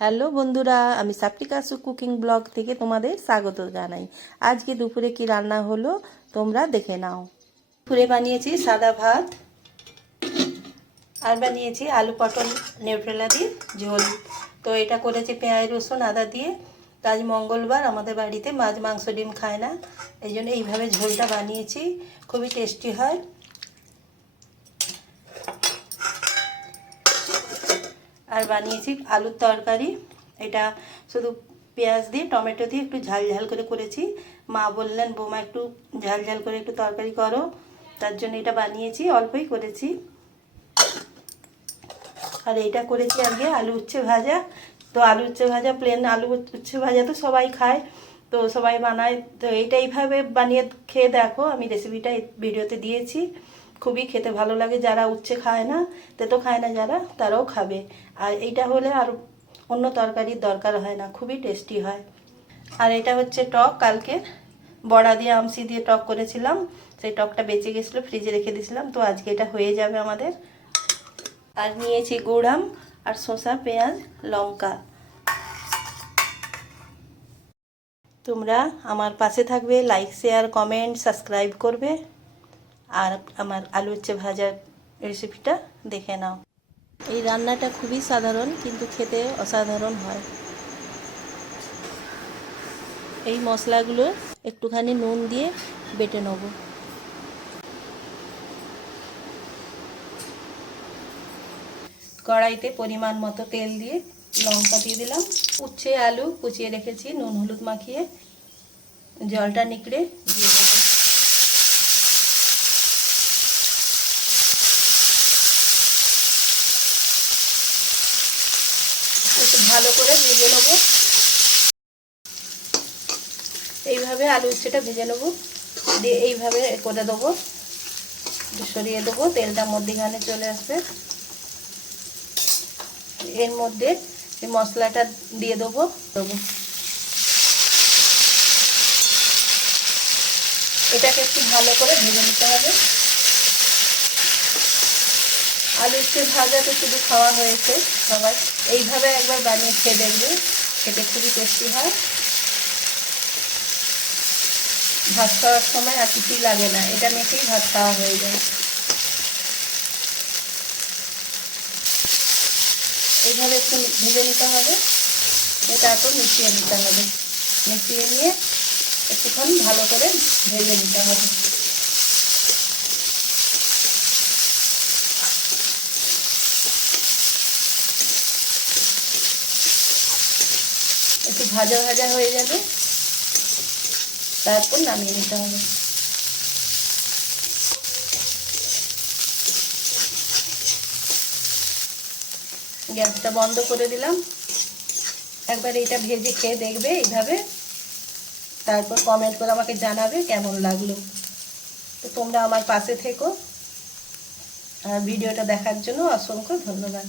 Hello বন্ধুরা, আমি সাপ্টিকাসু cooking blog থেকে তোমাদের স্বাগত জানাই। আজকে দুপুরে কি রান্না হলো তোমরা দেখে নাও। দুপুরে বানিয়েছি সাদা ভাত আর বানিয়েছি আলু পটল নিউট্রেলা দিয়ে ঝোল। তো এটা করেছি পেঁয়াজ রসুন আদা দিয়ে। তো আজ মঙ্গলবার, আমাদের বাড়িতে মাছ মাংস ডিম খায় না, এই জন্য এইভাবে ঝোলটা বানিয়েছি। খুবই টেস্টি হয়। আর বানিয়েছি আলুর তরকারি। এটা শুধু পেঁয়াজ দিয়ে টমেটো দিয়ে একটু ঝাল ঝাল করে করেছি। মা বললেন বৌমা একটু ঝাল ঝাল করে একটু তরকারি করো, তার জন্য এটা বানিয়েছি, অল্পই করেছি। আর এইটা করেছি আজকে আলু উচ্ছে ভাজা। তো আলু উচ্ছে ভাজা, প্লেন আলু উচ্ছে ভাজা তো সবাই খায়, তো সবাই বানায়। তো এইটা এইভাবে বানিয়ে খেয়ে দেখো, আমি রেসিপিটা ভিডিওতে দিয়েছি। খুবই খেতে ভালো লাগে। যারা উচ্ছে খায় না, তেতো খায় না যারা, তারাও খাবে। আর এইটা হলে আর অন্য তরকারির দরকার হয় না, খুবই টেস্টি হয়। আর এটা হচ্ছে টক, কালকে বড়া দিয়ে আমসি দিয়ে টক করেছিলাম, সেই টকটা বেঁচে গেছিলো, ফ্রিজে রেখে দিয়েছিলাম। তো আজকে এটা হয়ে যাবে আমাদের। আর নিয়েছি গুড় আম আর শসা, পেঁয়াজ, লঙ্কা। তোমরা আমার পাশে থাকবে, লাইক শেয়ার কমেন্ট সাবস্ক্রাইব করবে। আর আমার আলু উচ্ছে ভাজার রেসিপিটা দেখে নাও। এই রান্নাটা খুবই সাধারণ, কিন্তু খেতে অসাধারণ হয়। এই মশলাগুলো একটুখানি নুন দিয়ে বেটে নেব। কড়াইতে পরিমাণ মতো তেল দিয়ে লঙ্কা দিয়ে দিলাম। উচ্ছে আলু কুচিয়ে রেখেছি নুন হলুদ মাখিয়ে, জলটা নিকড়ে দিয়ে দেবো। একটু ভালো করে ভেজে নেবো। এইভাবে আলু উচ্ছেটা ভেজে নেবো, দিয়ে এইভাবে করে দেবো, সরিয়ে দেবো, তেলটা মধ্যিখানে চলে আসবে। এর মধ্যে এই মশলাটা দিয়ে দেবো। এটাকে একটু ভালো করে ভেজে নিতে হবে। আলু উচ্ছে ভাজা তো শুধু খাওয়া হয়েছে সবাই, এইভাবে একবার বানিয়ে খেয়ে দেখবে, খেতে খুবই টেস্টি হয়। ভাত খাওয়ার সময় আর কিছুই লাগে না, এটা মেখেই ভাত খাওয়া হয়ে যায়। এইভাবে একটু ভেজে নিতে হবে, তারপর মিশিয়ে নিতে হবে। মিশিয়ে নিয়ে একটুক্ষণ ভালো করে ভেজে নিতে হবে। একটু ভাজা ভাজা হয়ে যাবে, তারপর নামিয়ে নিতে হবে। গ্যাসটা বন্ধ করে দিলাম। একবার এটা ভেজে খেয়ে দেখবে এইভাবে, তারপর কমেন্ট করে আমাকে জানাবে কেমন লাগলো। তো তোমরা আমার পাশে থেকো। আর ভিডিওটা দেখার জন্য অসংখ্য ধন্যবাদ।